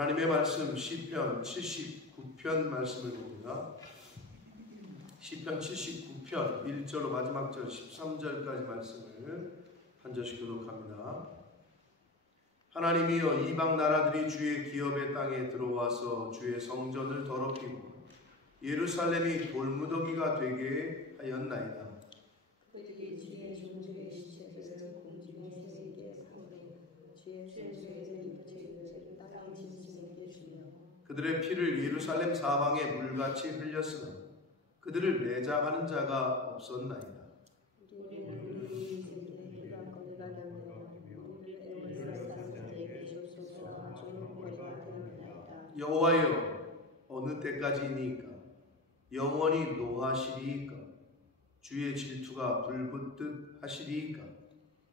하나님의 말씀 시편 79편 말씀을 봅니다. 시편 79편 1절로 마지막 절 13절까지 말씀을 한 절씩 교독합니다. 하나님이여 이방 나라들이 주의 기업의 땅에 들어와서 주의 성전을 더럽히고 예루살렘이 돌무더기가 되게 하였나이다. 그들이 주의 종들의 시체들을 공중에 새기게 하고 주의 성소에서 입체들을 땅 짐승에게 주며 그들의 피를 예루살렘 사방에 물같이 흘렸으나 그들을 매장하는 자가 없었나이다. 우리는 우리 인생의 해가 거리가 되며 우리를 애워싸는 사람들에게 주소서 조롱거리가 되었나이다. 여호와여 어느 때까지이니까 영원히 노하시리이까 주의 질투가 불붙듯 하시리이까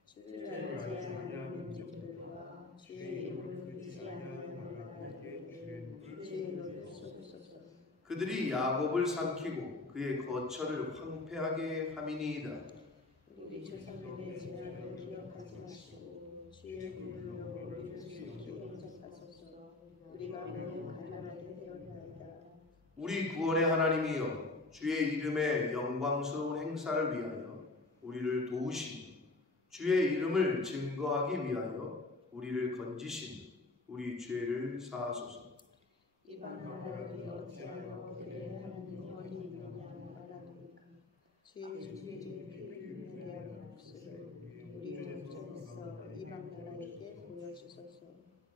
주를 알지 아니하는 민족들과 주의 이름을 믿지 아니하는 나라들에게 주의 노를 쏟으소서. 그들이 야곱을 삼키고 그의 거처를 황폐하게 함이니이다. 우리 조상들의 죄악을 기억하지 마시고 주의 불로 우리를 속히 영접하소서. 우리가 매우 가난하게 되었나이다. 우리 구원의 하나님이여 주의 이름의 영광스러운 행사를 위하여 우리를 도우시니 주의 이름을 증거하기 위하여 우리를 건지시니 우리 죄를 사하소서. 이방 나라들이 어찌하여 그들의 하나님이 어디 있느냐 말하노이까. 주의 피를 대한 복수를 우리 목전에서 이방 나라에게 보여주소서.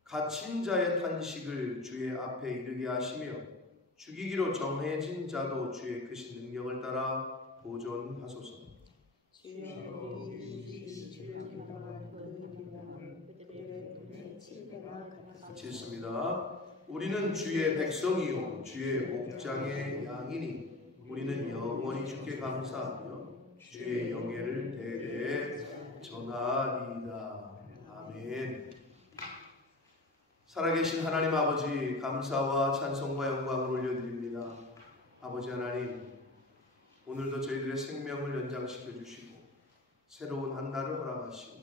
갇힌 자의 탄식을 주의 앞에 이르게 하시며 죽이기로 정해진 자도 주의 크신 능력을 따라 보존하소서. 주여 우리 주를 경외하는 그들의 눈에 칠배가 같이 읽습니다. 우리는 주의 백성이요 주의 목장의 양이니 우리는 영원히 주께 감사하며 주의 영예를 대대에 전하리이다. 아멘. 살아계신 하나님 아버지 감사와 찬송과 영광을 올려드립니다. 아버지 하나님 오늘도 저희들의 생명을 연장시켜 주시고 새로운 한 날을 허락하시고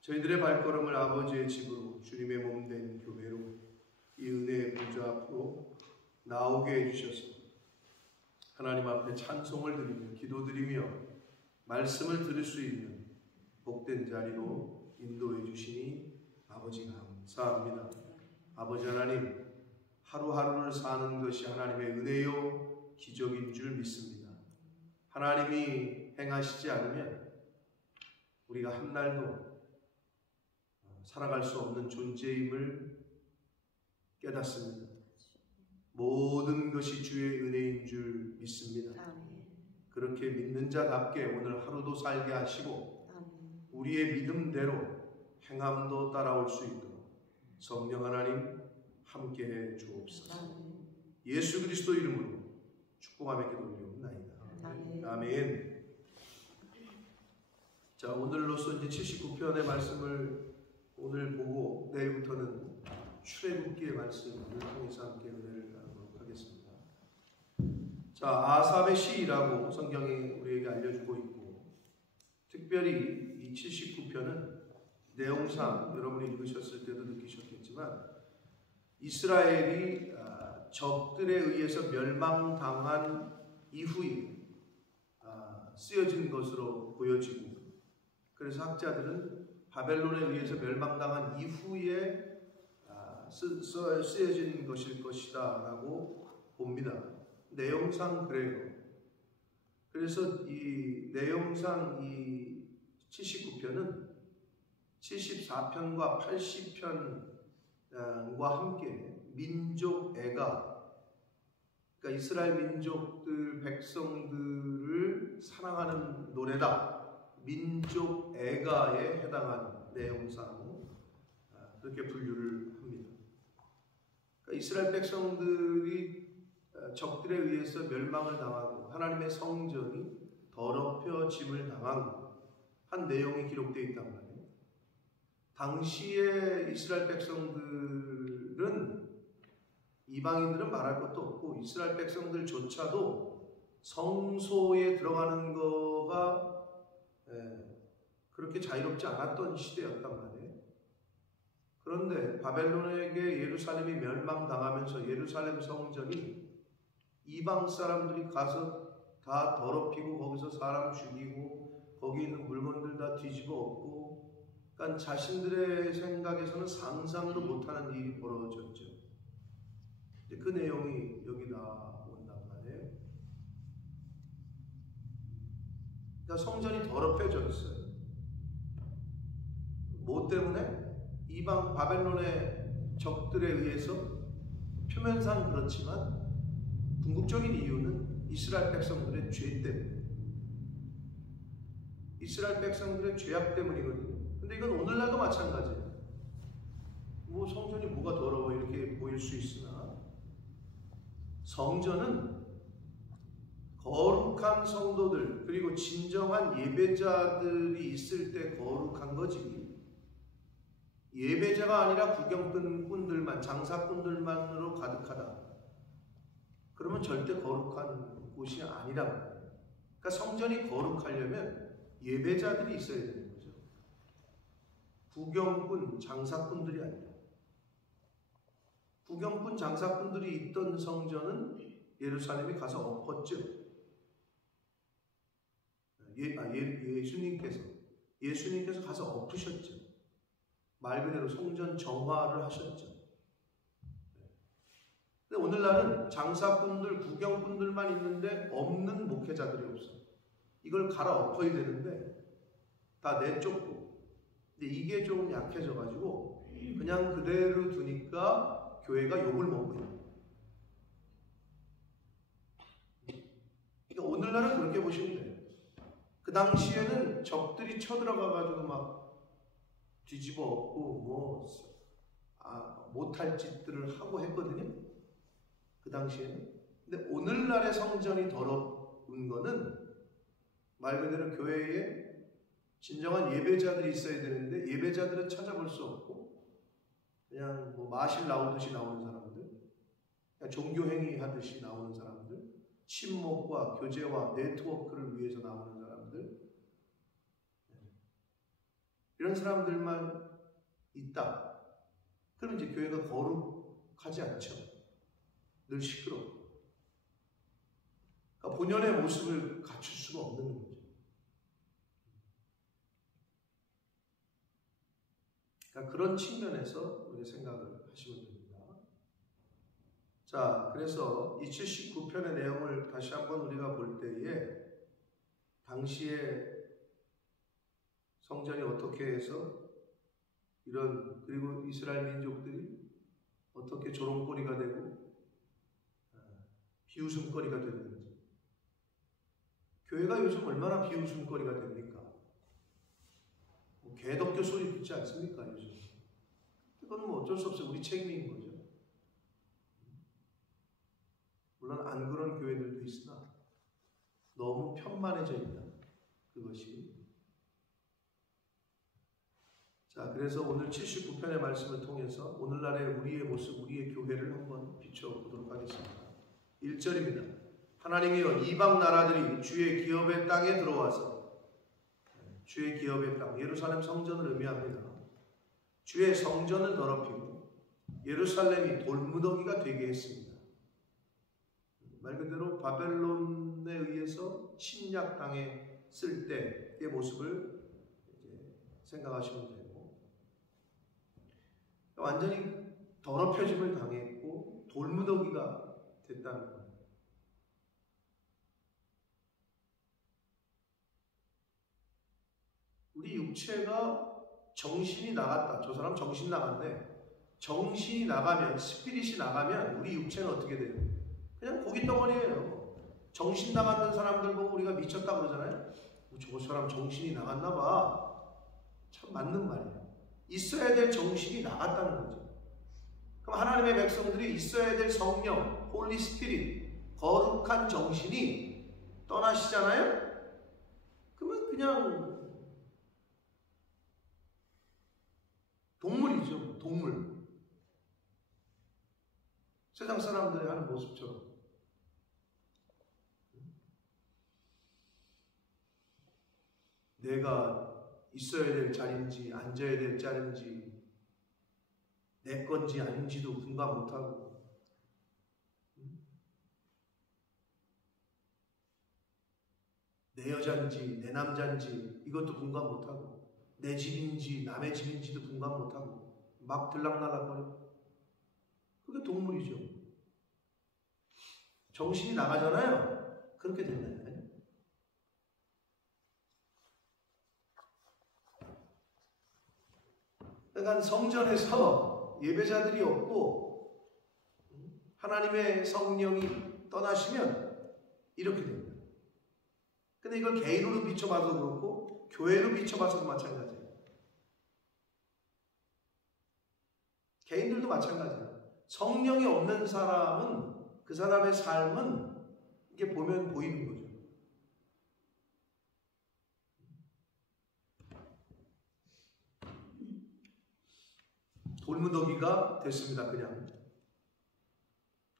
저희들의 발걸음을 아버지의 집으로 주님의 몸된 교회로 이 은혜의 보좌 앞으로 나오게 해주셔서 하나님 앞에 찬송을 드리며 기도드리며 말씀을 들을 수 있는 복된 자리로 인도해 주시니 아버지 감사합니다. 아버지 하나님 하루하루를 사는 것이 하나님의 은혜요 기적인 줄 믿습니다. 하나님이 행하시지 않으면 우리가 한 날도 살아갈 수 없는 존재임을 깨닫습니다. 모든 것이 주의 은혜인 줄 믿습니다. 그렇게 믿는 자답게 오늘 하루도 살게 하시고 우리의 믿음대로 행함도 따라올 수 있도록 성령 하나님 함께해 주옵소서. 예수 그리스도 이름으로 축복하며 기도드리옵나이다. 아멘. 자, 오늘로서 이제 79편의 말씀을 오늘 보고 내일부터는 출애굽기의 말씀을 통해서 함께 은혜를 나누도록 하겠습니다. 자, 아삽의 시라고 성경이 우리에게 알려주고 있고 특별히 이 79편은 내용상 여러분이 읽으셨을 때도 느끼셨겠지만 이스라엘이 적들에 의해서 멸망당한 이후에 쓰여진 것으로 보여지고 그래서 학자들은 바벨론에 의해서 멸망당한 이후에 쓰여진 것일 것이다 라고 봅니다. 내용상 그래요. 그래서 이 내용상 이 79편은 74편과 80편과 함께 민족애가 그러니까 이스라엘 민족들 백성들을 사랑하는 노래다. 민족애가에 해당하는 내용상 그렇게 분류를 합니다. 그러니까 이스라엘 백성들이 적들에 의해서 멸망을 당하고 하나님의 성전이 더럽혀짐을 당한 한 내용이 기록되어 있단 말이에요. 당시에 이스라엘 백성들은 이방인들은 말할 것도 없고 이스라엘 백성들조차도 성소에 들어가는 거가 그렇게 자유롭지 않았던 시대였단 말이에요. 그런데 바벨론에게 예루살렘이 멸망당하면서 예루살렘 성전이 이방 사람들이 가서 다 더럽히고 거기서 사람 죽이고 거기 있는 물건들 다 뒤집어 엎고, 그러니까 자신들의 생각에서는 상상도 못하는 일이 벌어졌죠. 그 내용이 여기 나온단 말이에요. 그러니까 성전이 더럽혀졌어요. 뭐 때문에? 이방 바벨론의 적들에 의해서. 표면상 그렇지만 궁극적인 이유는 이스라엘 백성들의 죄 때문에, 이스라엘 백성들의 죄악 때문이거든요. 근데 이건 오늘날도 마찬가지예요. 뭐 성전이 뭐가 더러워 이렇게 보일 수 있으나 성전은 거룩한 성도들 그리고 진정한 예배자들이 있을 때 거룩한 거지, 예배자가 아니라 구경꾼들만, 장사꾼들만으로 가득하다, 그러면 절대 거룩한 곳이 아니란 말이에요. 그러니까 성전이 거룩하려면 예배자들이 있어야 되는 거죠. 구경꾼, 장사꾼들이 아니라. 구경꾼, 장사꾼들이 있던 성전은 예루살렘이 가서 엎었죠. 예수님께서 가서 엎으셨죠. 말 그대로 성전 정화를 하셨죠. 근데 오늘날은 장사꾼들, 구경꾼들만 있는데 없는 목회자들이 없어. 이걸 갈아 엎어야 되는데 다 내쫓고. 근데 이게 좀 약해져가지고 그냥 그대로 두니까 교회가 욕을 먹고 있는 거예요. 그러니까 오늘날은 그렇게 보시면 돼요. 그 당시에는 적들이 쳐들어가가지고 막 뒤집어 엎고 못할 짓들을 하고 했거든요. 그 당시에는. 근데 오늘날의 성전이 더러운 거는 말 그대로 교회에 진정한 예배자들이 있어야 되는데 예배자들은 찾아볼 수 없고 그냥 뭐 마실 나오듯이 나오는 사람들, 그냥 종교행위 하듯이 나오는 사람들, 친목과 교제와 네트워크를 위해서 나오는 사람들, 이런 사람들만 있다. 그럼 이제 교회가 거룩하지 않죠. 늘 시끄럽고. 그러니까 본연의 모습을 갖출 수가 없는 거죠. 그러니까 그런 측면에서 우리 생각을 하시면 됩니다. 자, 그래서 이 79편의 내용을 다시 한번 우리가 볼 때에 당시에 성전이 어떻게 해서 그리고 이스라엘 민족들이 어떻게 조롱거리가 되고 비웃음거리가 됐는지. 교회가 요즘 얼마나 비웃음거리가 됩니까? 개덕교 소리 듣지 않습니까? 요즘. 그건 뭐 어쩔 수 없어요. 우리 책임인 거죠. 물론 안 그런 교회들도 있으나 너무 편만해져 있다. 그것이. 자, 그래서 오늘 79편의 말씀을 통해서 오늘날의 우리의 모습, 우리의 교회를 한번 비춰보도록 하겠습니다. 1절입니다. 하나님이여 이방 나라들이 주의 기업의 땅에 들어와서, 주의 기업의 땅, 예루살렘 성전을 의미합니다. 주의 성전을 더럽히고 예루살렘이 돌무더기가 되게 했습니다. 말 그대로 바벨론에 의해서 침략당했을 때의 모습을 생각하시면 돼요. 완전히 더럽혀짐을 당했고 돌무더기가 됐다는 거예요. 우리 육체가 정신이 나갔다. 저 사람 정신 나갔네. 정신이 나가면, 스피릿이 나가면 우리 육체는 어떻게 돼요? 그냥 고기 덩어리예요. 정신 나가는 사람들 보고 우리가 미쳤다 그러잖아요. 저 사람 정신이 나갔나 봐. 참 맞는 말이에요. 있어야 될 정신이 나갔다는 거죠. 그럼 하나님의 백성들이 있어야 될 성령, 홀리 스피릿, 거룩한 정신이 떠나시잖아요? 그러면 그냥 동물이죠. 동물. 세상 사람들이 하는 모습처럼. 내가 있어야 될 자리인지 앉아야 될 자리인지 내 건지 아닌지도 분간 못하고, 내 여잔지 내 남잔지 이것도 분간 못하고, 내 집인지 남의 집인지도 분간 못하고 막 들락날락거려. 그게 동물이죠. 정신이 나가잖아요. 그렇게 된다니까요. 그러니까 성전에서 예배자들이 없고 하나님의 성령이 떠나시면 이렇게 됩니다. 근데 이걸 개인으로 비춰봐도 그렇고 교회로 비춰봐서도 마찬가지예요. 개인들도 마찬가지예요. 성령이 없는 사람은, 그 사람의 삶은 이게 보면 보이는 거죠. 돌무더기가 됐습니다. 그냥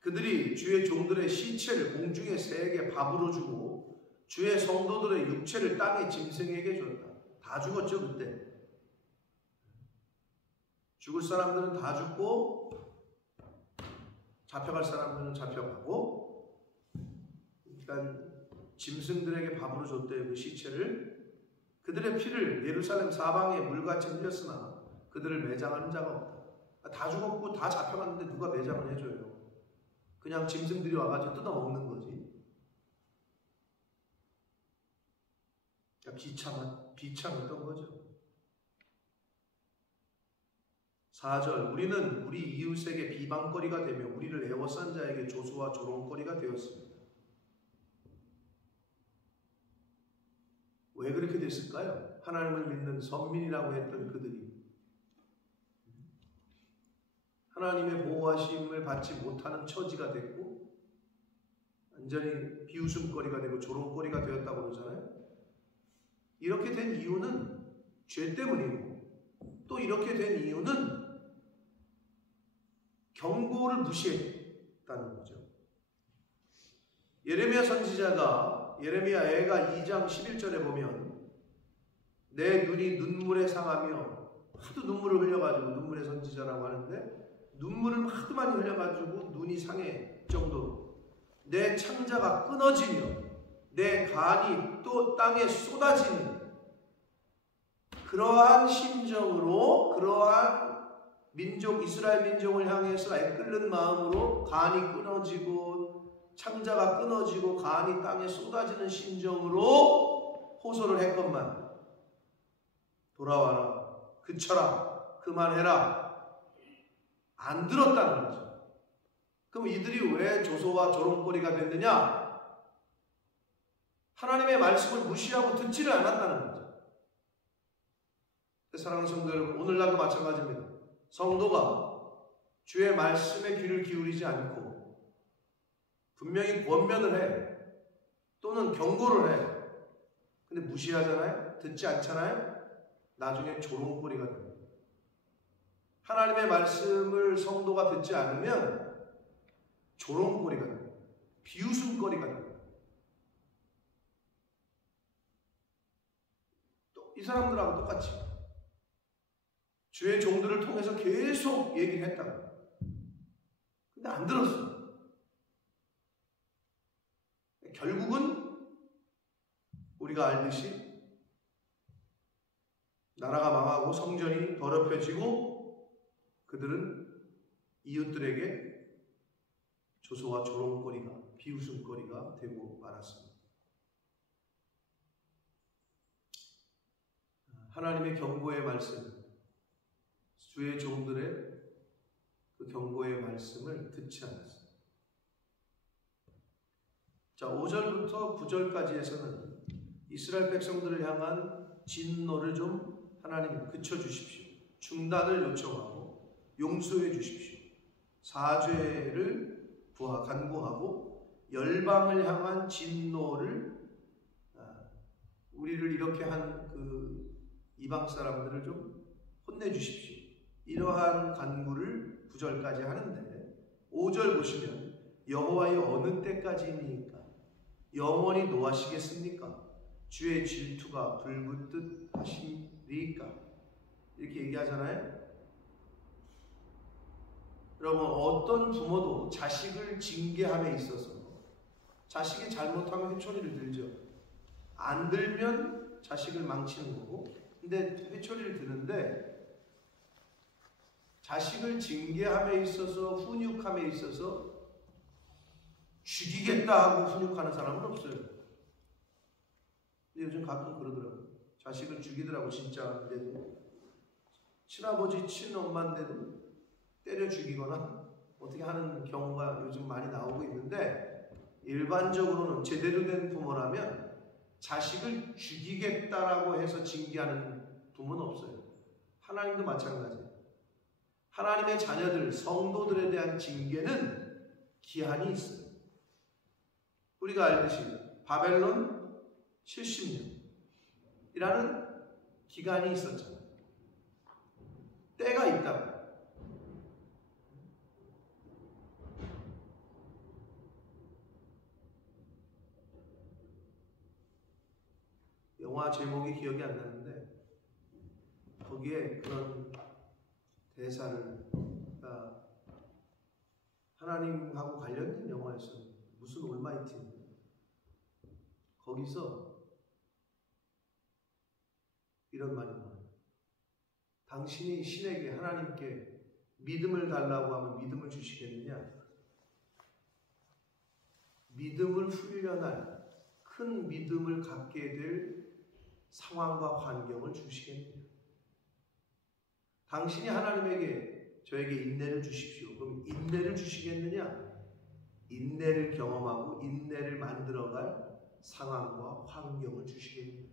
그들이 주의 종들의 시체를 공중의 새에게 밥으로 주고 주의 성도들의 육체를 땅의 짐승에게 줬다. 다 죽었죠. 그때 죽을 사람들은 다 죽고 잡혀갈 사람들은 잡혀가고, 그러니까 짐승들에게 밥으로 줬대요. 그 시체를. 그들의 피를 예루살렘 사방에 물같이 흘렸으나 그들을 매장하는 자가 없다. 다 죽었고 다 잡혀갔는데 누가 매장을 해줘요. 그냥 짐승들이 와가지고 뜯어먹는 거지. 그러니까 비참했던 거죠. 4절, 우리는 우리 이웃에게 비방거리가 되며 우리를 애워싼 자에게 조소와 조롱거리가 되었습니다. 왜 그렇게 됐을까요? 하나님을 믿는 선민이라고 했던 그들이 하나님의 보호하심을 받지 못하는 처지가 됐고 완전히 비웃음거리가 되고 조롱거리가 되었다고 그러잖아요. 이렇게 된 이유는 죄 때문이고, 또 이렇게 된 이유는 경고를 무시했다는 거죠. 예레미야 선지자가 예레미야 애가 2장 11절에 보면 내 눈이 눈물에 상하며, 하도 눈물을 흘려가지고 눈물의 선지자라고 하는데 눈물을 하도 많이 흘려가지고 눈이 상해 정도로 내 창자가 끊어지며 내 간이 또 땅에 쏟아지는 그러한 심정으로, 그러한 민족, 이스라엘 민족을 향해서 애끓는 마음으로 간이 끊어지고 창자가 끊어지고 간이 땅에 쏟아지는 심정으로 호소를 했건만 돌아와라, 그쳐라, 그만해라, 안 들었다는 거죠. 그럼 이들이 왜 조소와 조롱거리가 됐느냐? 하나님의 말씀을 무시하고 듣지를 않았다는 거죠. 사랑하는 성도 여러분, 오늘날도 마찬가지입니다. 성도가 주의 말씀에 귀를 기울이지 않고 분명히 권면을 해, 또는 경고를 해. 근데 무시하잖아요? 듣지 않잖아요? 나중에 조롱거리가 됩니다. 하나님의 말씀을 성도가 듣지 않으면 조롱거리가 됩니다. 비웃음거리가 됩니다. 또 이 사람들하고 똑같이 주의 종들을 통해서 계속 얘기를 했다고. 근데 안 들었어요. 결국은 우리가 알듯이 나라가 망하고 성전이 더럽혀지고 그들은 이웃들에게 조소와 조롱거리가, 비웃음거리가 되고 말았습니다. 하나님의 경고의 말씀, 주의 종들의 그 경고의 말씀을 듣지 않았습니다. 자, 5절부터 9절까지에서는 이스라엘 백성들을 향한 진노를 좀 하나님 그쳐주십시오. 중단을 요청하고 용서해 주십시오. 사죄를 간구하고 열방을 향한 진노를, 우리를 이렇게 한 그 이방 사람들을 좀 혼내주십시오. 이러한 간구를 9절까지 하는데 5절 보시면 여호와의 어느 때까지입니까? 영원히 노하시겠습니까? 주의 질투가 불붙듯 하시리까? 이렇게 얘기하잖아요. 여러분, 어떤 부모도 자식을 징계함에 있어서 자식이 잘못하면 회초리를 들죠. 안 들면 자식을 망치는 거고, 근데 회초리를 드는데 자식을 징계함에 있어서, 훈육함에 있어서 죽이겠다 하고 훈육하는 사람은 없어요. 근데 요즘 가끔 그러더라고요. 자식을 죽이더라고, 진짜. 근데도 친아버지, 친엄마인데도 때려 죽이거나 어떻게 하는 경우가 요즘 많이 나오고 있는데, 일반적으로는 제대로 된 부모라면 자식을 죽이겠다라고 해서 징계하는 부모는 없어요. 하나님도 마찬가지예요. 하나님의 자녀들, 성도들에 대한 징계는 기한이 있어요. 우리가 알듯이 바벨론 70년이라는 기간이 있었잖아요. 때가 있다고. 영화 제목이 기억이 안 나는데 거기에 그런 대사를, 하나님하고 관련된 영화였어요. 무슨 올마이티. 거기서 이런 말이 나와요. 당신이 신에게, 하나님께 믿음을 달라고 하면 믿음을 주시겠느냐? 믿음을 훈련할, 큰 믿음을 갖게 될 상황과 환경을 주시겠느냐? 당신이 하나님에게 저에게 인내를 주십시오. 그럼 인내를 주시겠느냐? 인내를 경험하고 인내를 만들어갈 상황과 환경을 주시겠느냐?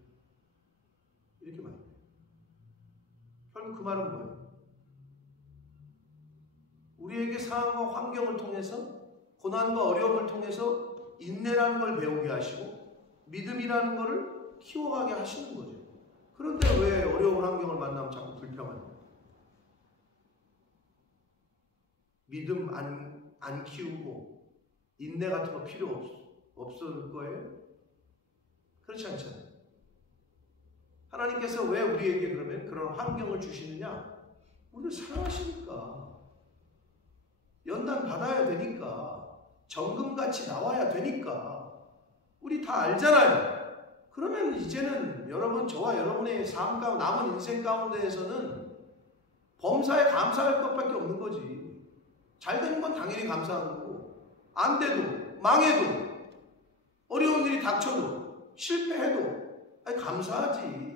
이렇게 말해요. 결국 그 말은 뭐예요? 우리에게 상황과 환경을 통해서, 고난과 어려움을 통해서 인내라는 걸 배우게 하시고 믿음이라는 것을 키워가게 하시는 거죠. 그런데 왜 어려운 환경을 만나면 자꾸 불평하냐? 믿음 안 키우고 인내 같은 거 필요 없을 거예요? 그렇지 않잖아요. 하나님께서 왜 우리에게 그러면 그런 환경을 주시느냐? 우리를 사랑하시니까. 연단 받아야 되니까. 정금같이 나와야 되니까. 우리 다 알잖아요. 그러면 이제는 여러분, 저와 여러분의 삶 가운데, 남은 인생 가운데에서는 범사에 감사할 것밖에 없는 거지. 잘 되는 건 당연히 감사한 거고, 안 돼도, 망해도, 어려운 일이 닥쳐도, 실패해도 감사하지.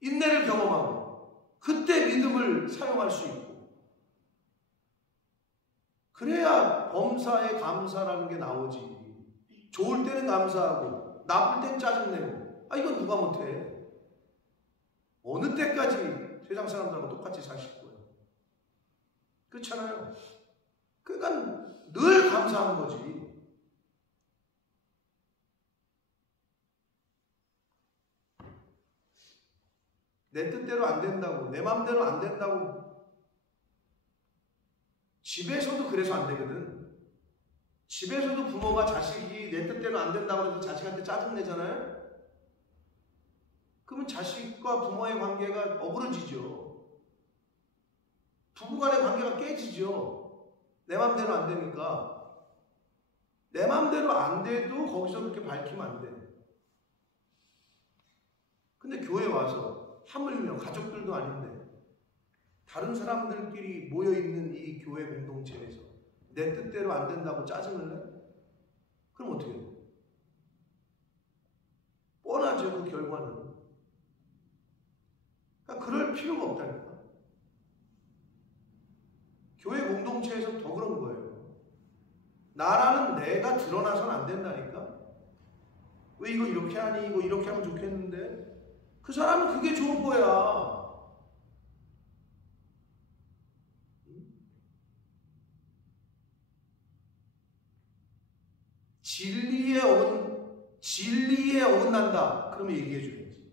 인내를 경험하고 그때 믿음을 사용할 수 있고, 그래야 범사에 감사라는 게 나오지. 좋을 때는 감사하고 나쁠 땐 짜증내고, 이건 누가 못해? 어느 때까지 세상 사람들하고 똑같이 사실 거예요? 그렇잖아요. 그러니까 늘 감사한 거지. 내 뜻대로 안 된다고, 내 마음대로 안 된다고. 집에서도 그래서 안 되거든. 집에서도 부모가 자식이 내 뜻대로 안 된다고 해서 자식한테 짜증내잖아요. 그러면 자식과 부모의 관계가 어그러지죠. 부부간의 관계가 깨지죠. 내 마음대로 안 되니까. 내 마음대로 안 돼도 거기서 그렇게 밝히면 안 돼. 근데 교회 와서 하물며 가족들도 아닌데 다른 사람들끼리 모여있는 이 교회 공동체에서 내 뜻대로 안 된다고 짜증을 내? 그럼 어떻게 해? 뻔하죠, 그 결과는. 그러니까 그럴 필요가 없다니까. 교회 공동체에서 더 그런 거예요. 나라는 내가 드러나서는 안 된다니까. 왜 이거 이렇게 하니? 이거 이렇게 하면 좋겠는데? 그 사람은 그게 좋은 거야. 진리에 어긋난다. 그러면 얘기해 줘야지.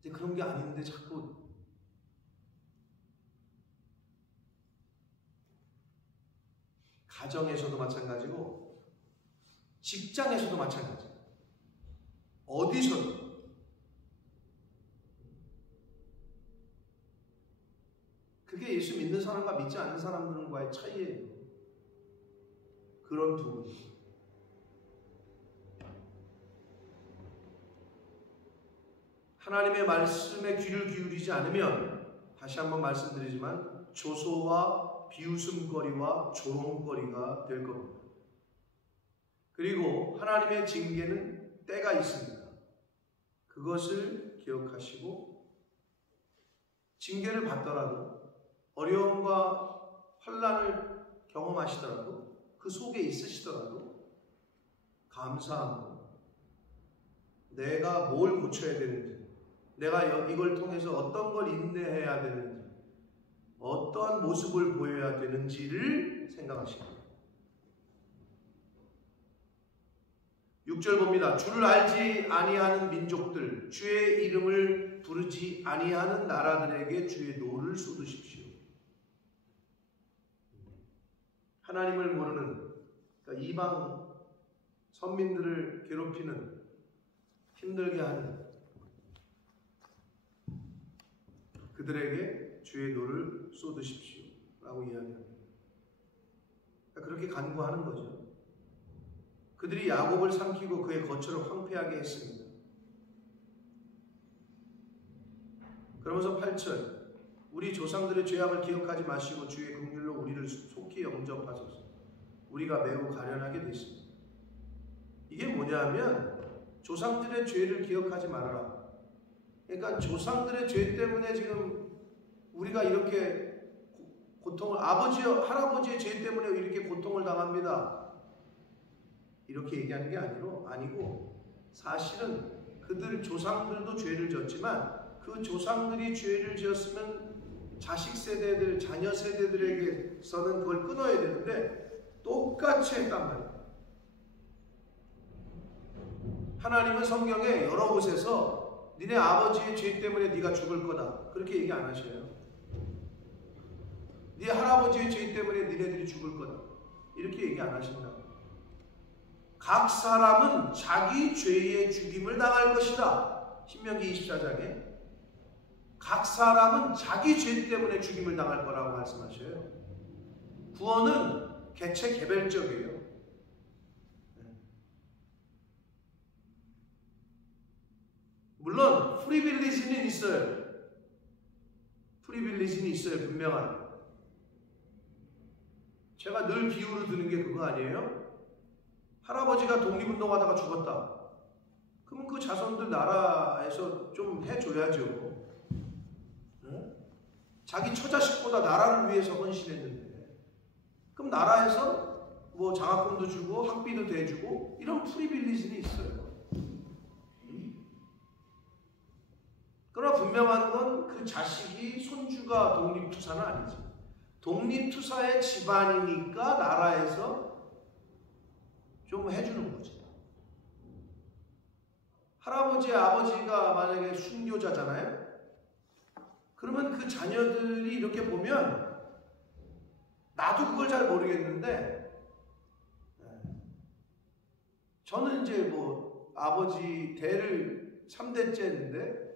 이제 그런 게 아닌데 자꾸 가정에서도 마찬가지고 직장에서도 마찬가지예요. 어디서도 그게 예수 믿는 사람과 믿지 않는 사람들과의 차이예요. 그런 두 분. 하나님의 말씀에 귀를 기울이지 않으면 다시 한번 말씀드리지만 조소와 비웃음거리와 조롱거리가 될 겁니다. 그리고 하나님의 징계는 때가 있습니다. 그것을 기억하시고 징계를 받더라도 어려움과 환난을 경험하시더라도 그 속에 있으시더라도 감사함으로 내가 뭘 고쳐야 되는지, 내가 이걸 통해서 어떤 걸 인내해야 되는지, 어떠한 모습을 보여야 되는지를 생각하십니다. 6절 봅니다. 주를 알지 아니하는 민족들, 주의 이름을 부르지 아니하는 나라들에게 주의 노를 쏟으십시오. 하나님을 모르는, 그러니까 이방 선민들을 괴롭히는, 힘들게 하는 그들에게 주의 노를 쏟으십시오 라고 이야기합니다. 그러니까 그렇게 간구하는 거죠. 그들이 야곱을 삼키고 그의 거처를 황폐하게 했습니다. 그러면서 8절, 우리 조상들의 죄악을 기억하지 마시고 주의 긍휼로 우리를 속히 영접하소서. 우리가 매우 가련하게 됐습니다. 이게 뭐냐면 조상들의 죄를 기억하지 말아라. 그러니까 조상들의 죄 때문에 지금 우리가 이렇게 고통을, 할아버지의 죄 때문에 이렇게 고통을 당합니다. 이렇게 얘기하는 게 아니고 사실은 그들 조상들도 죄를 지었지만 그 조상들이 죄를 지었으면 자식 세대들, 자녀 세대들에게서는 그걸 끊어야 되는데 똑같이 했단 말이에요. 하나님은 성경에 여러 곳에서 니네 아버지의 죄 때문에 네가 죽을 거다 그렇게 얘기 안 하셔요. 네 할아버지의 죄 때문에 니네들이 죽을 거다 이렇게 얘기 안 하신다. 각 사람은 자기 죄의 죽임을 당할 것이다. 신명기 24장에 각 사람은 자기 죄 때문에 죽임을 당할 거라고 말씀하셔요. 구원은 개체 개별적이에요. 물론 프리빌리지는 있어요. 프리빌리지는 있어요. 분명하게. 제가 늘 비유로 드는 게 그거 아니에요? 할아버지가 독립운동하다가 죽었다. 그러면 그 자손들 나라에서 좀 해줘야죠. 네? 자기 처자식보다 나라를 위해서 헌신했는데 그럼 나라에서 뭐 장학금도 주고 학비도 대주고 이런 프리빌리지는 있어요. 그러나 분명한 건 그 자식이 손주가 독립투사는 아니지. 독립투사의 집안이니까 나라에서 좀 해주는 거지. 할아버지, 아버지가 만약에 순교자잖아요? 그러면 그 자녀들이 이렇게 보면 나도 그걸 잘 모르겠는데 저는 이제 뭐 아버지 대를 3대째인데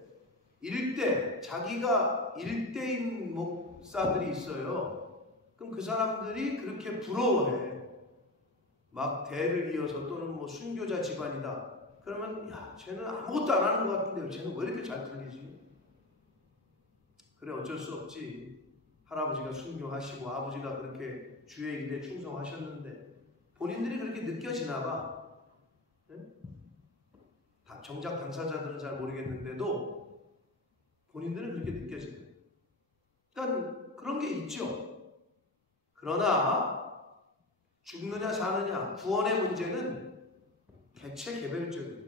1대, 자기가 1대인 목사들이 있어요. 그럼 그 사람들이 그렇게 부러워해. 막 대를 이어서 또는 뭐 순교자 집안이다. 그러면 야, 쟤는 아무것도 안 하는 것 같은데 쟤는 왜 이렇게 잘 틀리지? 그래 어쩔 수 없지. 할아버지가 순교하시고 아버지가 그렇게 주의 일에 충성하셨는데 본인들이 그렇게 느껴지나 봐. 네? 정작 당사자들은 잘 모르겠는데도 본인들은 그렇게 느껴져요. 그러니까 그런 게 있죠. 그러나 죽느냐 사느냐 구원의 문제는 개체 개별적이에요.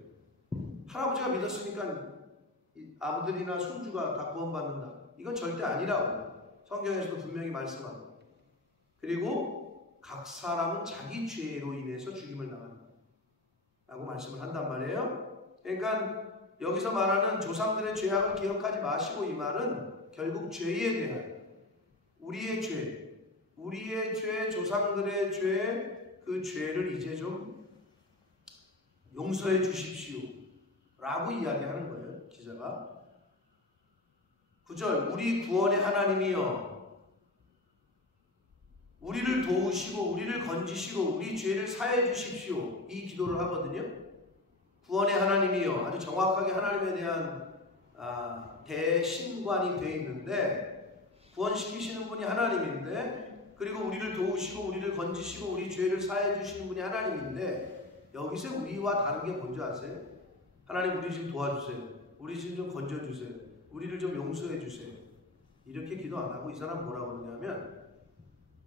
할아버지가 믿었으니까 아들이나 손주가 다 구원받는다. 이건 절대 아니라고 성경에서도 분명히 말씀합니다. 그리고 각 사람은 자기 죄로 인해서 죽임을 당한다 라고 말씀을 한단 말이에요. 그러니까 여기서 말하는 조상들의 죄악을 기억하지 마시고 이 말은 결국 죄에 대한 우리의 죄, 조상들의 죄, 그 죄를 이제 좀 용서해 주십시오 라고 이야기하는 거예요. 기자가 9절 우리 구원의 하나님이여 우리를 도우시고 우리를 건지시고 우리 죄를 사해 주십시오. 이 기도를 하거든요. 구원의 하나님이요. 아주 정확하게 하나님에 대한 대신관이 되어 있는데 구원시키시는 분이 하나님인데 그리고 우리를 도우시고 우리를 건지시고 우리 죄를 사해 주시는 분이 하나님인데 여기서 우리와 다른 게 뭔지 아세요? 하나님 우리 좀 도와주세요. 우리 좀 건져주세요. 우리를 좀 용서해 주세요. 이렇게 기도 안 하고 이 사람 뭐라고 그러냐면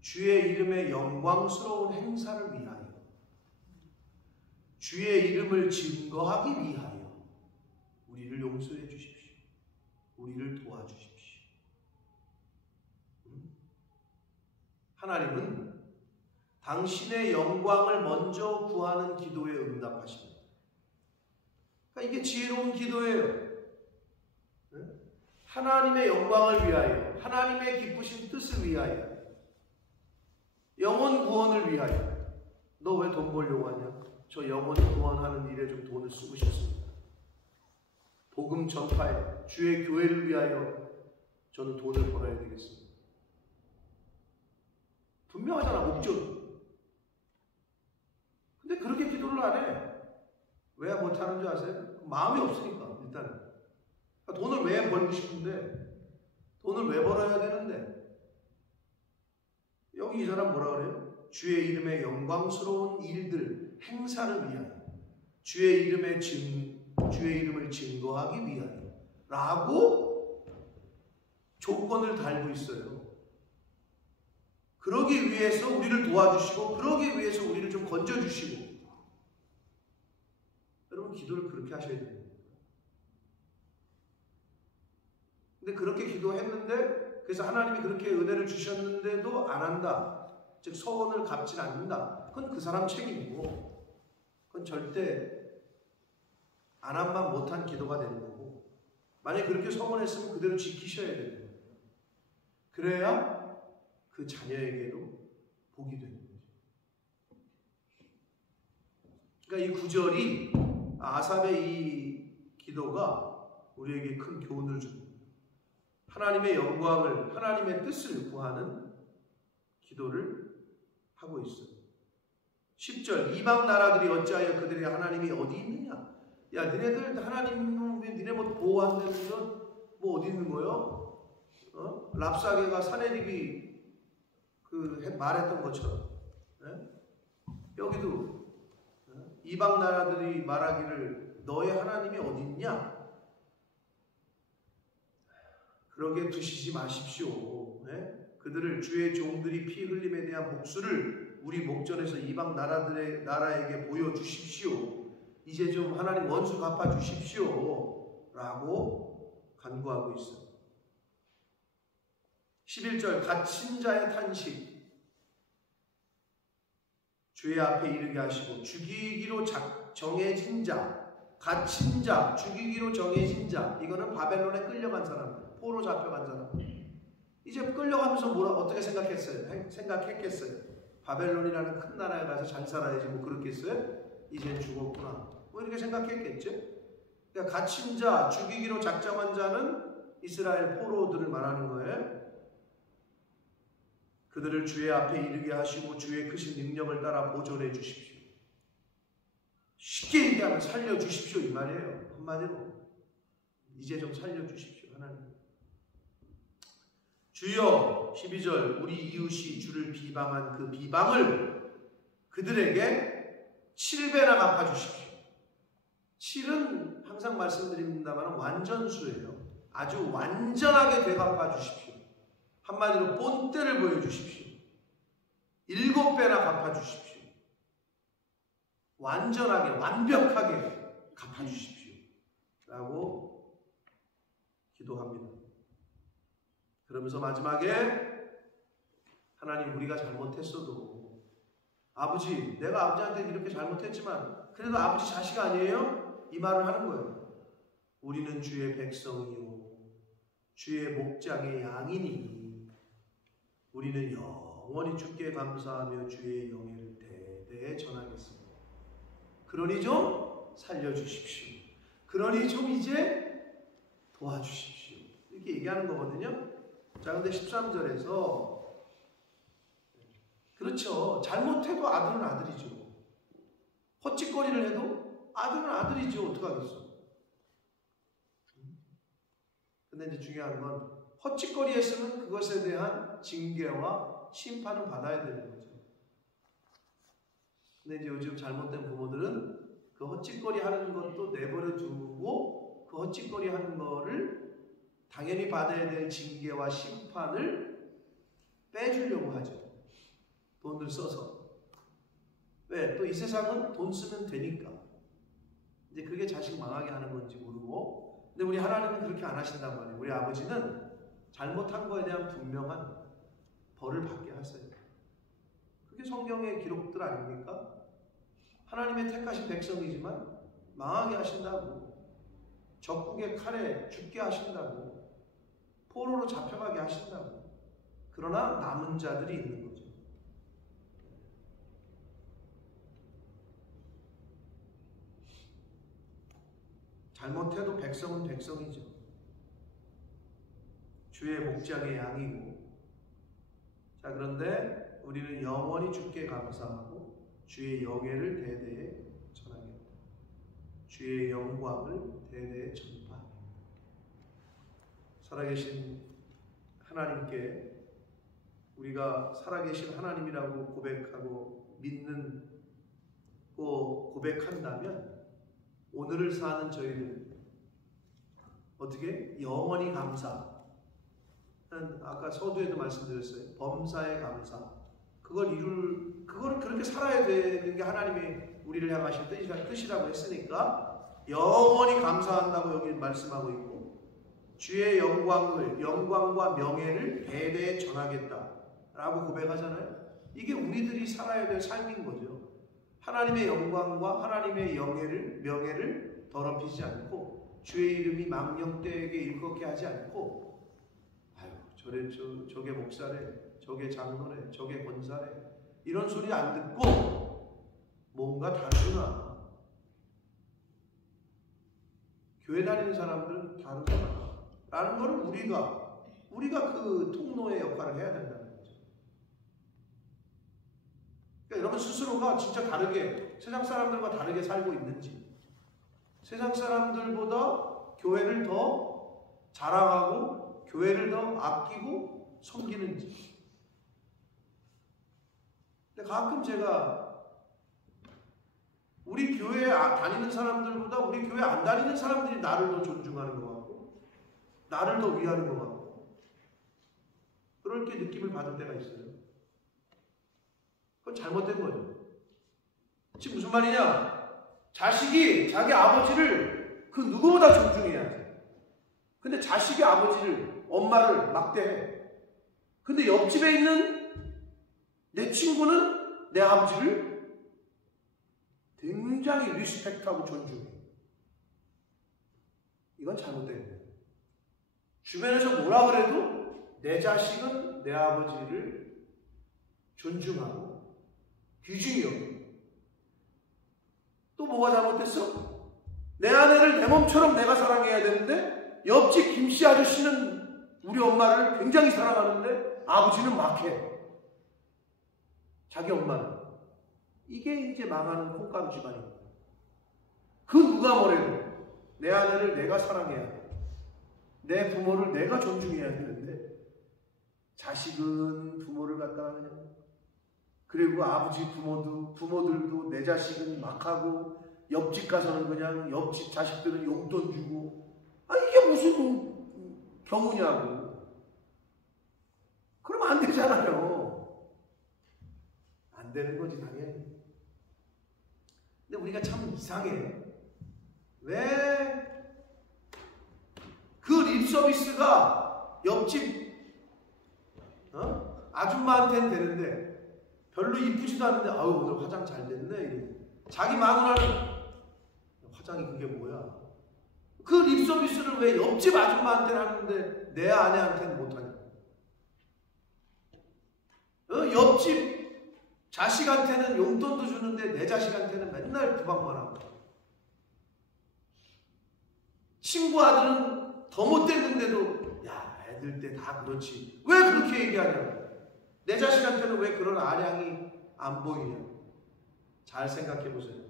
주의 이름의 영광스러운 행사를 위하여 주의 이름을 증거하기 위하여 우리를 용서해 주십시오. 우리를 도와주십시오. 하나님은 당신의 영광을 먼저 구하는 기도에 응답하십니다. 그러니까 이게 지혜로운 기도예요. 하나님의 영광을 위하여, 하나님의 기쁘신 뜻을 위하여, 영혼 구원을 위하여. 너 왜 돈 벌려고 하냐? 저 영혼 구원하는 일에 좀 돈을 쓰고 싶습니다. 복음 전파에, 주의 교회를 위하여 저는 돈을 벌어야 되겠습니다. 분명하잖아, 목적이. 근데 그렇게 기도를 안 해. 왜 못하는 줄 아세요? 마음이 없으니까, 일단은. 돈을 왜 벌고 싶은데? 돈을 왜 벌어야 되는데? 여기 이 사람 뭐라 그래요? 주의 이름의 영광스러운 일들, 행사를 위하여, 주의 이름을 증거하기 위하여 라고 조건을 달고 있어요. 그러기 위해서 우리를 도와주시고 그러기 위해서 우리를 좀 건져주시고. 여러분 기도를 그렇게 하셔야 돼요. 근데 그렇게 기도했는데 그래서 하나님이 그렇게 은혜를 주셨는데도 안 한다. 즉 서원을 갚지 않는다. 그건 그 사람 책임이고 그건 절대 안 한만 못한 기도가 되는 거고 만약에 그렇게 서원했으면 그대로 지키셔야 되는 거예요. 그래야 그 자녀에게도 복이 되는 거죠. 그러니까 이 구절이 아삽의 이 기도가 우리에게 큰 교훈을 줍니다. 하나님의 영광을, 하나님의 뜻을 구하는 기도를 하고 있어요. 10절, 이방 나라들이 어찌하여 그들의 하나님이 어디 있느냐? 야, 너네들 하나님, 너네 뭐 보호한다면 뭐 어디 있는 거요? 랍사게가 사내립이 말했던 것처럼. 여기도 이방 나라들이 말하기를 너의 하나님이 어디 있냐? 그러게 두시지 마십시오. 그들을 주의 종들이 피 흘림에 대한 복수를 우리 목전에서 이방 나라에게 보여주십시오. 이제 좀 하나님 원수 갚아주십시오. 라고 간구하고 있어요. 11절 갇힌 자의 탄식 주의 앞에 이르게 하시고 죽이기로 정해진 자 갇힌 자 죽이기로 정해진 자 이거는 바벨론에 끌려간 사람 포로 잡혀간 사람 이제 끌려가면서 어떻게 생각했겠어요? 바벨론이라는 큰 나라에 가서 잘 살아야지 뭐 그렇겠어요? 이젠 죽었구나 뭐 이렇게 생각했겠죠? 그러니까 갇힌 자 죽이기로 작정한 자는 이스라엘 포로들을 말하는 거예요. 그들을 주의 앞에 이르게 하시고 주의 크신 능력을 따라 보존해 주십시오. 쉽게 얘기하면 살려주십시오 이 말이에요. 한마디로 이제 좀 살려주십시오 하나님. 주여 12절 우리 이웃이 주를 비방한 그 비방을 그들에게 7배나 갚아주십시오. 7은 항상 말씀드립니다만 완전수예요. 아주 완전하게 되갚아주십시오. 한마디로 본때를 보여주십시오. 7배나 갚아주십시오. 완전하게 완벽하게 갚아주십시오. 라고 기도합니다. 그러면서 마지막에 하나님 우리가 잘못했어도 아버지 내가 아버지한테 이렇게 잘못했지만 그래도 아버지 자식 아니에요? 이 말을 하는 거예요. 우리는 주의 백성이요 주의 목장의 양이니 우리는 영원히 주께 감사하며 주의 영예를 대대에 전하겠습니다. 그러니 좀 살려주십시오. 그러니 좀 이제 도와주십시오. 이렇게 얘기하는 거거든요. 자, 근데 13절에서 그렇죠. 잘못해도 아들은 아들이죠. 헛짓거리를 해도 아들은 아들이죠. 어떡하겠어. 근데 이제 중요한 건 헛짓거리 했으면 그것에 대한 징계와 심판을 받아야 되는 거죠. 근데 이제 요즘 잘못된 부모들은 그 헛짓거리 하는 것도 내버려 두고 그 헛짓거리 하는 거를 당연히 받아야 될 징계와 심판을 빼주려고 하죠. 돈을 써서. 왜? 또 이 세상은 돈 쓰면 되니까. 이제 그게 자식 망하게 하는 건지 모르고. 근데 우리 하나님은 그렇게 안 하신단 말이에요. 우리 아버지는 잘못한 거에 대한 분명한 벌을 받게 하세요. 그게 성경의 기록들 아닙니까? 하나님의 택하신 백성이지만 망하게 하신다고, 적국의 칼에 죽게 하신다고, 포로로 잡혀가게 하신다고. 그러나 남은 자들이 있는 거죠. 잘못해도 백성은 백성이죠. 주의 목장의 양이고. 자, 그런데 우리는 영원히 주께 감사하고 주의 영예를 대대에 전하겠다. 주의 영광을 대대에 전파하겠다. 살아계신 하나님께 우리가 살아계신 하나님이라고 고백하고 믿는 고백한다면 오늘을 사는 저희는 어떻게? 영원히 감사. 아까 서두에도 말씀드렸어요. 범사에 감사. 그걸 그렇게 살아야 되는 게 하나님이 우리를 향하신 뜻이라고 했으니까 영원히 감사한다고 여기 말씀하고 있고, 주의 영광과 명예를 대대에 전하겠다라고 고백하잖아요. 이게 우리들이 살아야 될 삶인 거죠. 하나님의 영광과 하나님의 명예를 더럽히지 않고 주의 이름이 망령되게 일컫게 하지 않고, 저게 목사래, 저게 장로래, 저게 권사래, 이런 소리 안 듣고 뭔가 다르구나. 교회 다니는 사람들은 다르구나 라는 걸 우리가 그 통로의 역할을 해야 된다는 거죠. 그러니까 여러분 스스로가 진짜 다르게, 세상 사람들과 다르게 살고 있는지, 세상 사람들보다 교회를 더 자랑하고 교회를 더 아끼고 섬기는지. 근데 가끔 제가 우리 교회 다니는 사람들보다 우리 교회 안 다니는 사람들이 나를 더 존중하는 것 같고 나를 더 위하는 것 같고 그렇게 느낌을 받을 때가 있어요. 그건 잘못된 거죠. 지금 무슨 말이냐? 자식이 자기 아버지를 그 누구보다 존중해야 돼. 근데 자식이 아버지를, 엄마를 막대해. 근데 옆집에 있는 내 친구는 내 아버지를 굉장히 리스펙트하고 존중해. 이건 잘못된 거예요. 주변에서 뭐라 그래도 내 자식은 내 아버지를 존중하고 귀중히 여기고. 또 뭐가 잘못됐어? 내 아내를 내 몸처럼 내가 사랑해야 되는데 옆집 김씨 아저씨는 우리 엄마를 굉장히 사랑하는데 아버지는 막해. 자기 엄마는. 이게 이제 망하는 콩가루 집안입니다. 그 누가 뭐래도 내 아내를 내가 사랑해야 돼. 내 부모를 내가 존중해야 되는데 자식은 부모를 갖다가 그냥, 그리고 아버지 부모들도 내 자식은 막하고 옆집 가서는 그냥 옆집 자식들은 용돈 주고, 이게 무슨 경우냐고. 그러면 안 되잖아요. 안 되는 거지 당연히. 근데 우리가 참 이상해. 왜 그 립서비스가 옆집 아줌마한테는 되는데 별로 이쁘지도 않은데 아유 오늘 화장 잘 됐네 이래. 자기 마누라는 화장이 그게 뭐야. 그 립서비스를 왜 옆집 아줌마한테는 하는데 내 아내한테는 못하냐. 옆집 자식한테는 용돈도 주는데 내 자식한테는 맨날 구박만 하고, 친구 아들은 더 못됐는데도 야 애들 때 다 그렇지 왜 그렇게 얘기하냐고. 내 자식한테는 왜 그런 안양이 안 보이냐? 잘 생각해 보세요.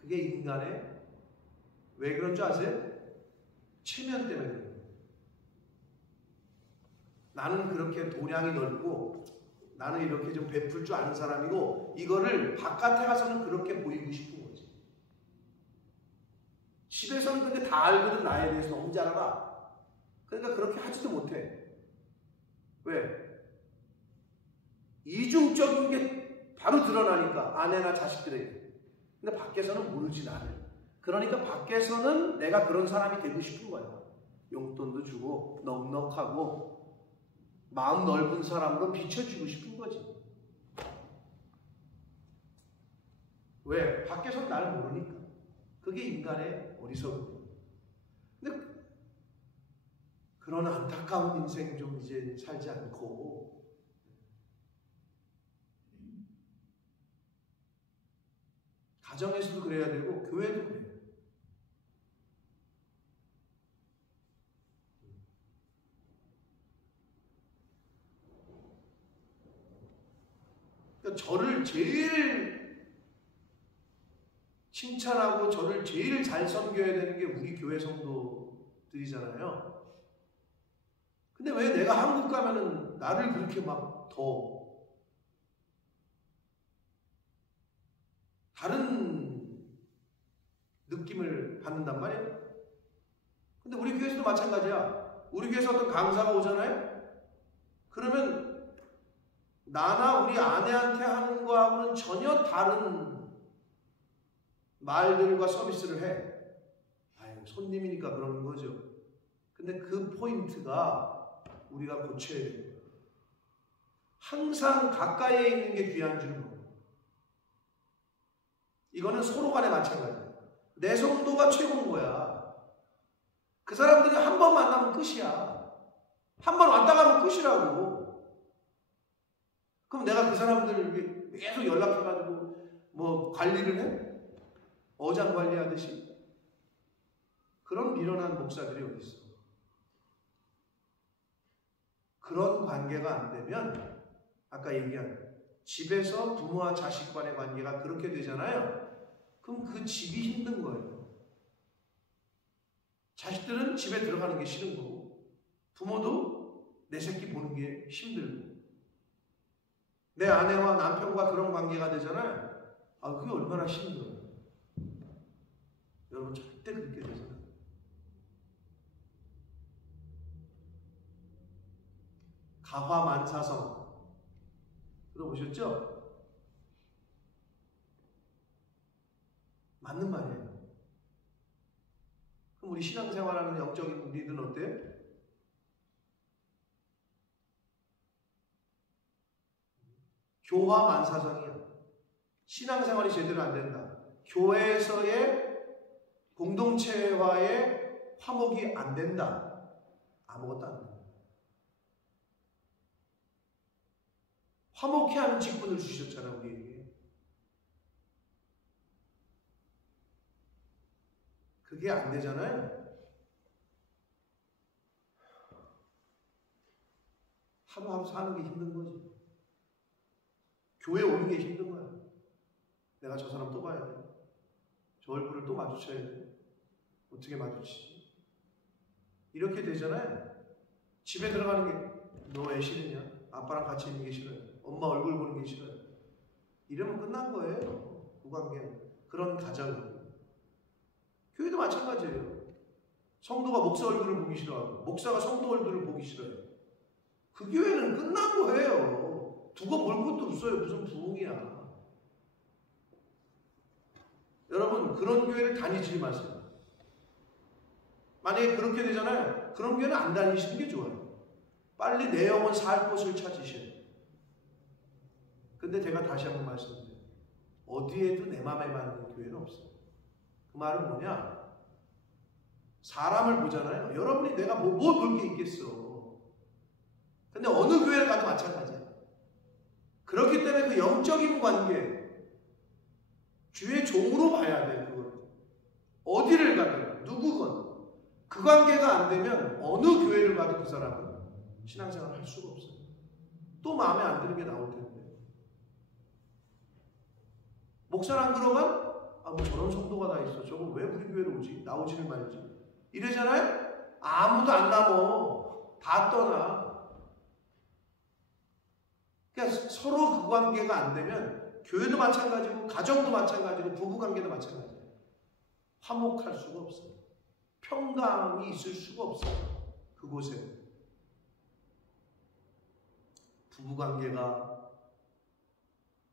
그게 인간의 왜 그런 줄 아세요? 체면 때문에 그래요. 나는 그렇게 도량이 넓고 나는 이렇게 좀 베풀 줄 아는 사람이고 이거를 바깥에 가서는 그렇게 보이고 싶은 거지. 집에서는 근데 다 알거든. 나에 대해서 너무 잘 알아. 그러니까 그렇게 하지도 못해. 왜? 이중적인 게 바로 드러나니까 아내나 자식들에게. 근데 밖에서는 모르지 나를. 그러니까 밖에서는 내가 그런 사람이 되고 싶은 거야. 용돈도 주고 넉넉하고 마음 넓은 사람으로 비춰주고 싶은 거지. 왜? 밖에서는 나를 모르니까. 그게 인간의 어리석음이에요. 근데 그런 안타까운 인생 좀 이제 살지 않고 가정에서도 그래야 되고 교회도 그래요. 그러니까 저를 제일 칭찬하고 저를 제일 잘 섬겨야 되는 게 우리 교회 성도들이잖아요. 근데 왜 내가 한국 가면은 나를 그렇게 막 더 다른 느낌을 받는단 말이에요. 근데 우리 교회에서도 마찬가지야. 우리 교회에서 어떤 강사가 오잖아요. 그러면 나나 우리 아내한테 하는 거하고는 전혀 다른 말들과 서비스를 해. 아유, 손님이니까 그러는 거죠. 근데 그 포인트가 우리가 고쳐야 돼요. 항상 가까이에 있는 게 귀한 줄 모르고. 이거는 서로 간에 마찬가지야. 내 성도가 최고인 거야. 그 사람들이 한 번 만나면 끝이야. 한 번 왔다 가면 끝이라고. 그럼 내가 그 사람들 계속 연락해가지고 뭐 관리를 해? 어장 관리하듯이? 그런 미련한 목사들이 어디 있어? 그런 관계가 안 되면 아까 얘기한 집에서 부모와 자식 간의 관계가 그렇게 되잖아요. 그럼 그 집이 힘든 거예요. 자식들은 집에 들어가는 게 싫은 거고 부모도 내 새끼 보는 게 힘들고 내 아내와 남편과 그런 관계가 되잖아요. 아, 그게 얼마나 힘들어요. 여러분 절대 그렇게 되잖아요. 가화만사성 들어보셨죠? 맞는 말이에요. 그럼 우리 신앙생활하는 영적인 우리들은 어때요? 교화만사성이야. 신앙생활이 제대로 안 된다. 교회에서의 공동체와의 화목이 안 된다. 아무것도 안 된다. 화목해 하는 직분을 주셨잖아, 우리에게. 그게 안 되잖아요. 하루하루 사는 게 힘든 거지. 교회 오는 게 힘든 거야. 내가 저 사람 또 봐야 돼. 저 얼굴을 또 마주쳐야 돼. 어떻게 마주치지? 이렇게 되잖아요. 집에 들어가는 게 너 왜 싫으냐? 아빠랑 같이 있는 게 싫어요. 엄마 얼굴 보는 게 싫어요. 이러면 끝난 거예요. 그 관계는. 그런 가정은. 교회도 마찬가지예요. 성도가 목사 얼굴을 보기 싫어하고 목사가 성도 얼굴을 보기 싫어요. 그 교회는 끝난 거예요. 두고 볼 것도 없어요. 무슨 부흥이야. 여러분 그런 교회를 다니지 마세요. 만약에 그렇게 되잖아요. 그런 교회는 안 다니시는 게 좋아요. 빨리 내 영혼 살 곳을 찾으셔야 돼요. 근데 제가 다시 한번 말씀드려요. 어디에도 내 맘에 맞는 교회는 없어요. 그 말은 뭐냐? 사람을 보잖아요. 여러분이 내가 뭐 볼 게 있겠어. 근데 어느 교회를 가도 마찬가지야. 그렇기 때문에 그 영적인 관계, 주의 종으로 봐야 돼, 그걸. 어디를 가든, 누구건. 그 관계가 안 되면 어느 교회를 가도 그 사람은 신앙생활을 할 수가 없어요. 또 마음에 안 드는 게 나올 텐데. 목사는 안 들어간? 뭐 저런 성도가 다 있어. 저거 왜 우리 교회로 오지? 나오지를 말지. 이러잖아요? 아무도 안 남어. 다 떠나. 그러니까 서로 그 관계가 안 되면 교회도 마찬가지고 가정도 마찬가지고 부부관계도 마찬가지예요. 화목할 수가 없어요. 평강이 있을 수가 없어요. 그곳에. 부부관계가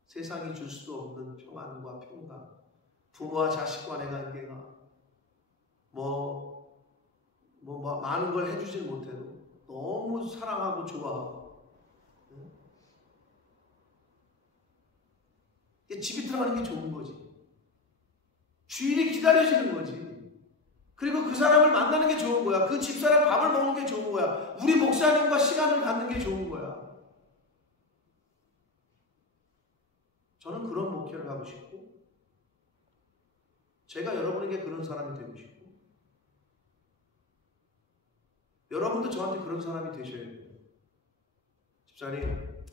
세상이 줄 수 없는 평안과 평강, 부모와 자식 간의 관계가 많은 걸 해주질 못해도 너무 사랑하고 좋아하고, 집에 들어가는 게 좋은 거지. 주일이 기다려지는 거지. 그리고 그 사람을 만나는 게 좋은 거야. 그 집사람 밥을 먹는 게 좋은 거야. 우리 목사님과 시간을 갖는 게 좋은 거야. 저는 그런 목회를 하고 싶고, 제가 여러분에게 그런 사람이 되고 싶고, 여러분도 저한테 그런 사람이 되셔야 돼요. 집사님,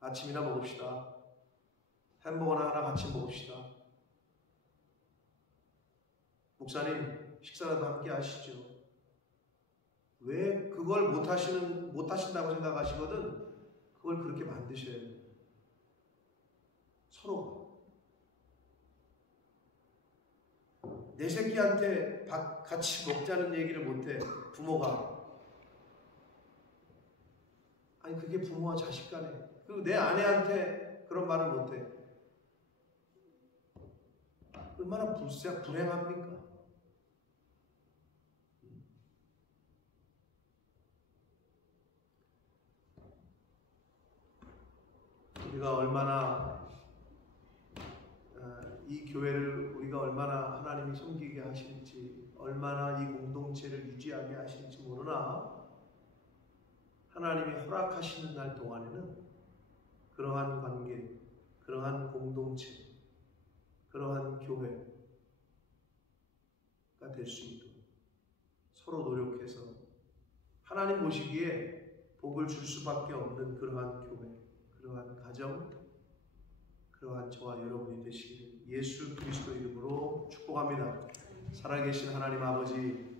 아침이나 먹읍시다. 햄버거나 하나 같이 먹읍시다. 목사님, 식사라도 함께 하시죠. 왜 그걸 못하신다고 생각하시거든? 그걸 그렇게 만드셔야 돼요. 서로. 내 새끼한테 밥 같이 먹자는 얘기를 못해, 부모가. 아니, 그게 부모와 자식 간에. 그리고 내 아내한테 그런 말을 못해. 얼마나 불행합니까? 우리가 얼마나 이 교회를 우리가 얼마나 하나님이 섬기게 하실지, 얼마나 이 공동체를 유지하게 하실지 모르나 하나님이 허락하시는 날 동안에는 그러한 관계, 그러한 공동체, 그러한 교회가 될 수 있도록 서로 노력해서 하나님 보시기에 복을 줄 수밖에 없는 그러한 교회, 그러한 가정, 그러한 저와 여러분이 되시기를 예수 그리스도 이름으로 축복합니다. 살아계신 하나님 아버지,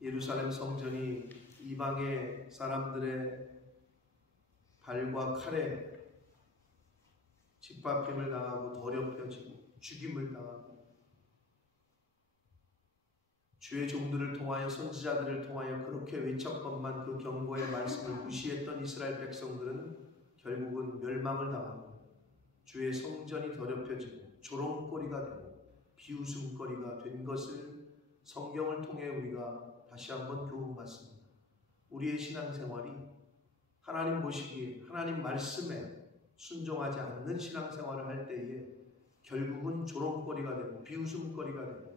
예루살렘 성전이 이방의 사람들의 발과 칼에 짓밟힘을 당하고 더럽혀지고 죽임을 당하고, 주의 종들을 통하여 선지자들을 통하여 그렇게 외쳤건만 그 경고의 말씀을 무시했던 이스라엘 백성들은 결국은 멸망을 당하고 주의 성전이 더럽혀지고 조롱거리가 되고 비웃음거리가 된 것을 성경을 통해 우리가 다시 한번 교훈받습니다. 우리의 신앙생활이 하나님 보시기에 하나님 말씀에 순종하지 않는 신앙생활을 할 때에 결국은 조롱거리가 되고 비웃음거리가 되고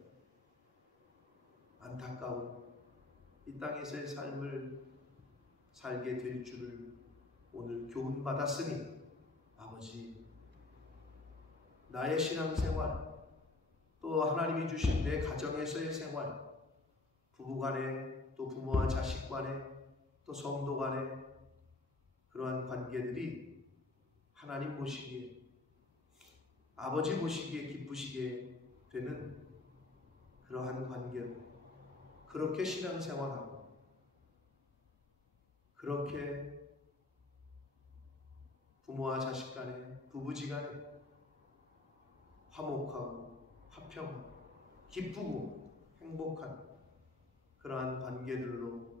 안타까운 이 땅에서의 삶을 살게 될 줄을 오늘 교훈받았으니 아버지, 나의 신앙생활, 또 하나님이 주신 내 가정에서의 생활, 부부간에, 또 부모와 자식 간에, 또 성도 간에 그러한 관계들이 하나님 보시기에, 아버지 보시기에 기쁘시게 되는 그러한 관계로 그렇게 신앙생활하고 그렇게 부모와 자식 간에, 부부지간에 화목하고 화평하고 기쁘고 행복한 그러한 관계들로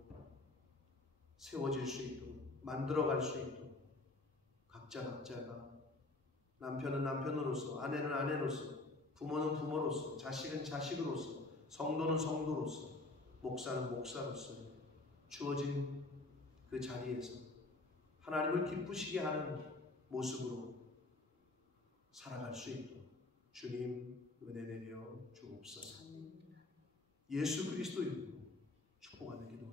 세워질 수 있도록 만들어갈 수 있도록 각자가 남편은 남편으로서, 아내는 아내로서, 부모는 부모로서, 자식은 자식으로서, 성도는 성도로서, 목사는 목사로서 주어진 그 자리에서 하나님을 기쁘시게 하는 모습으로 살아갈 수 있도록 주님 은혜 내려 주옵소서. 예수 그리스도 이름으로 축복하는 기도